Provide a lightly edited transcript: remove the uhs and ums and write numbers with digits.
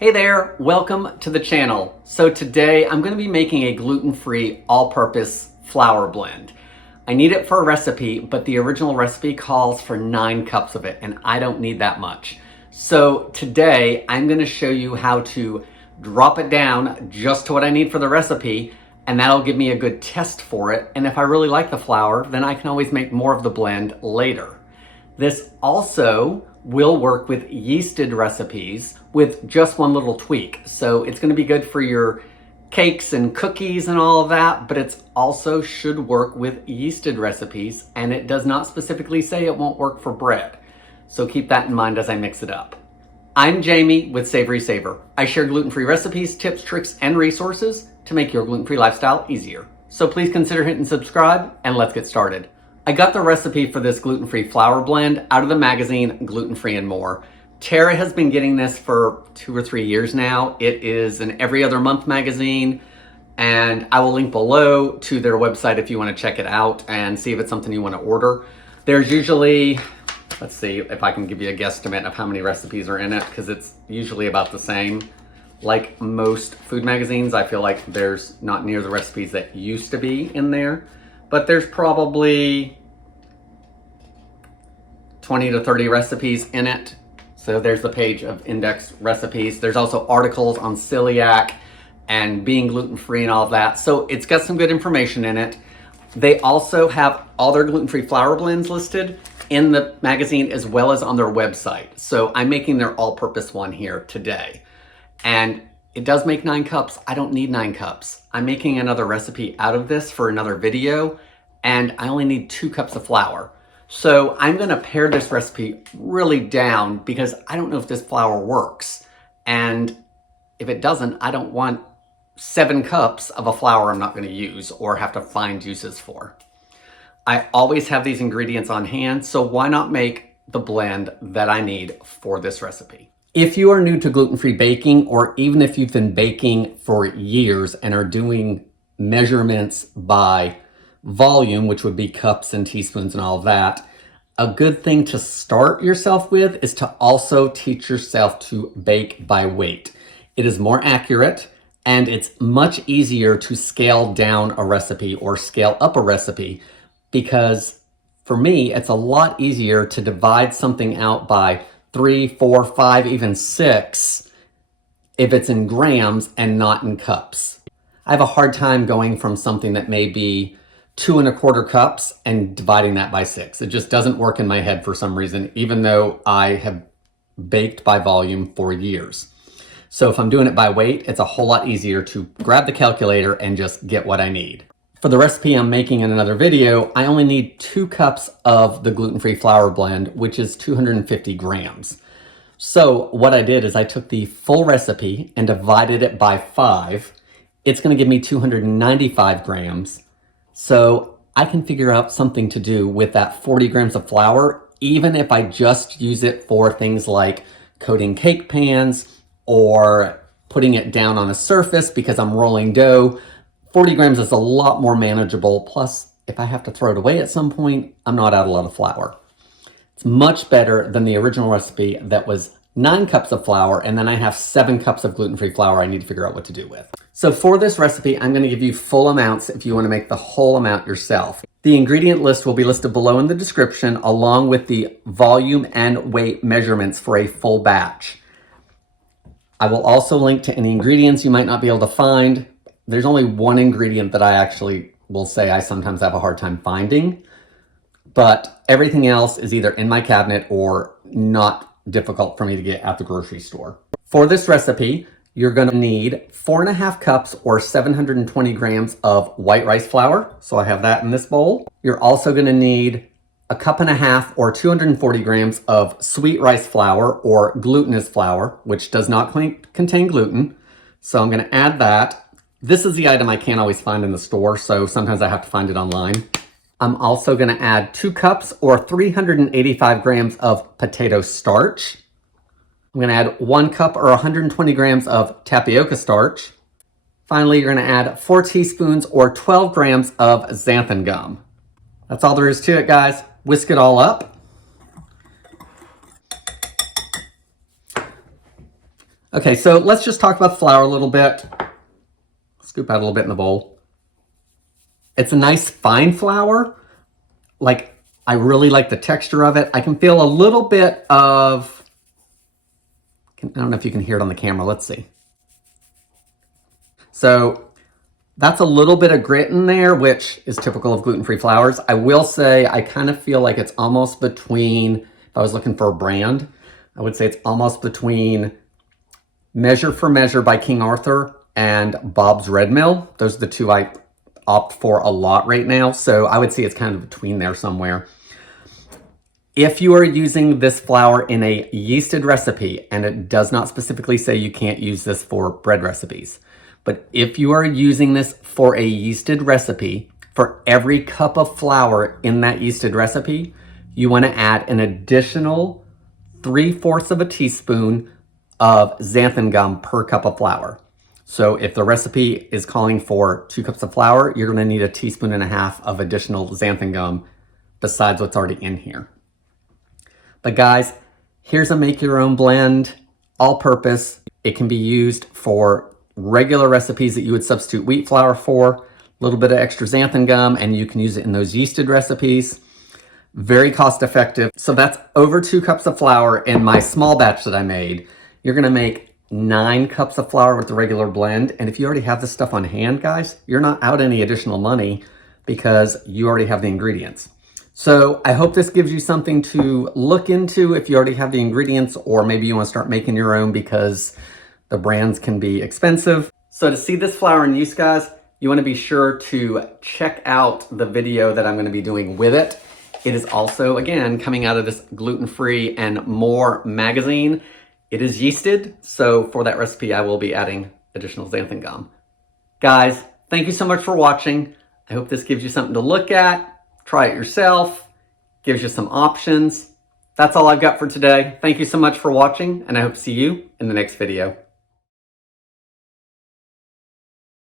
Hey there, welcome to the channel. So today I'm going to be making a gluten-free all-purpose flour blend. I need it for a recipe, but the original recipe calls for 9 cups of it, and I don't need that much. So today I'm going to show you how to drop it down just to what I need for the recipe, and that'll give me a good test for it. And if I really like the flour, then I can always make more of the blend later. This also will work with yeasted recipes with just one little tweak. So it's going to be good for your cakes and cookies and all of that, but it's also should work with yeasted recipes, and it does not specifically say it won't work for bread. So keep that in mind as I mix it up. I'm Jamie with SavorySaver. I share gluten-free recipes, tips, tricks, and resources to make your gluten-free lifestyle easier. So please consider hitting subscribe, and let's get started. I got the recipe for this gluten-free flour blend out of the magazine Gluten Free and More. Tara has been getting this for 2 or 3 years now. It is an every other month magazine, and I will link below to their website if you want to check it out and see if it's something you want to order. There's usually, let's see if I can give you a guesstimate of how many recipes are in it, because it's usually about the same. Like most food magazines, I feel like there's not near the recipes that used to be in there, but there's probably 20 to 30 recipes in it. So there's the page of index recipes. There's also articles on celiac and being gluten-free and all of that. So it's got some good information in it. They also have all their gluten-free flour blends listed in the magazine as well as on their website. So I'm making their all-purpose one here today. And it does make 9 cups. I don't need 9 cups. I'm making another recipe out of this for another video, and I only need 2 cups of flour. So I'm going to pare this recipe really down because I don't know if this flour works. And if it doesn't, I don't want 7 cups of a flour I'm not going to use or have to find uses for. I always have these ingredients on hand, so why not make the blend that I need for this recipe? If you are new to gluten-free baking, or even if you've been baking for years and are doing measurements by volume, which would be cups and teaspoons and all of that, a good thing to start yourself with is to also teach yourself to bake by weight. It is more accurate, and it's much easier to scale down a recipe or scale up a recipe, because for me, it's a lot easier to divide something out by 3, 4, 5, even 6 if it's in grams and not in cups. I have a hard time going from something that may be 2 1/4 cups and dividing that by 6. It just doesn't work in my head for some reason, even though I have baked by volume for years. So if I'm doing it by weight, it's a whole lot easier to grab the calculator and just get what I need. For the recipe I'm making in another video, I only need 2 cups of the gluten-free flour blend, which is 250 grams. So what I did is I took the full recipe and divided it by 5. It's going to give me 295 grams. So I can figure out something to do with that 40 grams of flour, even if I just use it for things like coating cake pans or putting it down on a surface because I'm rolling dough. 40 grams is a lot more manageable. Plus, if I have to throw it away at some point, I'm not out a lot of flour. It's much better than the original recipe that was 9 cups of flour, and then I have 7 cups of gluten-free flour I need to figure out what to do with. So for this recipe, I'm going to give you full amounts if you want to make the whole amount yourself. The ingredient list will be listed below in the description, along with the volume and weight measurements for a full batch. I will also link to any ingredients you might not be able to find. There's only one ingredient that I actually will say I sometimes have a hard time finding, but everything else is either in my cabinet or not difficult for me to get at the grocery store. For this recipe, you're going to need 4 1/2 cups or 720 grams of white rice flour. So I have that in this bowl. You're also going to need 1.5 cups or 240 grams of sweet rice flour or glutinous flour, which does not contain gluten. So I'm going to add that. This is the item I can't always find in the store, so sometimes I have to find it online. I'm also going to add 2 cups or 385 grams of potato starch. I'm going to add 1 cup or 120 grams of tapioca starch. Finally, you're going to add 4 teaspoons or 12 grams of xanthan gum. That's all there is to it, guys. Whisk it all up. Okay, so let's just talk about the flour a little bit. Scoop out a little bit in the bowl. It's a nice fine flour. Like, I really like the texture of it. I can feel a little bit of, I don't know if you can hear it on the camera. Let's see. So that's a little bit of grit in there, which is typical of gluten-free flours. I will say I kind of feel like it's almost between, if I was looking for a brand, I would say it's almost between Measure for Measure by King Arthur and Bob's Red Mill. Those are the two I opt for a lot right now. So I would say it's kind of between there somewhere. If you are using this flour in a yeasted recipe, and it does not specifically say you can't use this for bread recipes, but if you are using this for a yeasted recipe, for every cup of flour in that yeasted recipe, you want to add an additional 3/4 of a teaspoon of xanthan gum per cup of flour. So if the recipe is calling for 2 cups of flour, you're going to need 1.5 teaspoons of additional xanthan gum besides what's already in here. But guys, here's a make your own blend, all purpose. It can be used for regular recipes that you would substitute wheat flour for, a little bit of extra xanthan gum, and you can use it in those yeasted recipes. Very cost effective. So that's over 2 cups of flour in my small batch that I made. You're gonna make 9 cups of flour with the regular blend. And if you already have this stuff on hand, guys, you're not out any additional money because you already have the ingredients. So I hope this gives you something to look into if you already have the ingredients, or maybe you want to start making your own because the brands can be expensive. So to see this flour in use, guys, you want to be sure to check out the video that I'm going to be doing with it. It is also, again, coming out of this Gluten Free and More magazine. It is yeasted, so for that recipe, I will be adding additional xanthan gum. Guys, thank you so much for watching. I hope this gives you something to look at. Try it yourself, gives you some options. That's all I've got for today. Thank you so much for watching, and I hope to see you in the next video.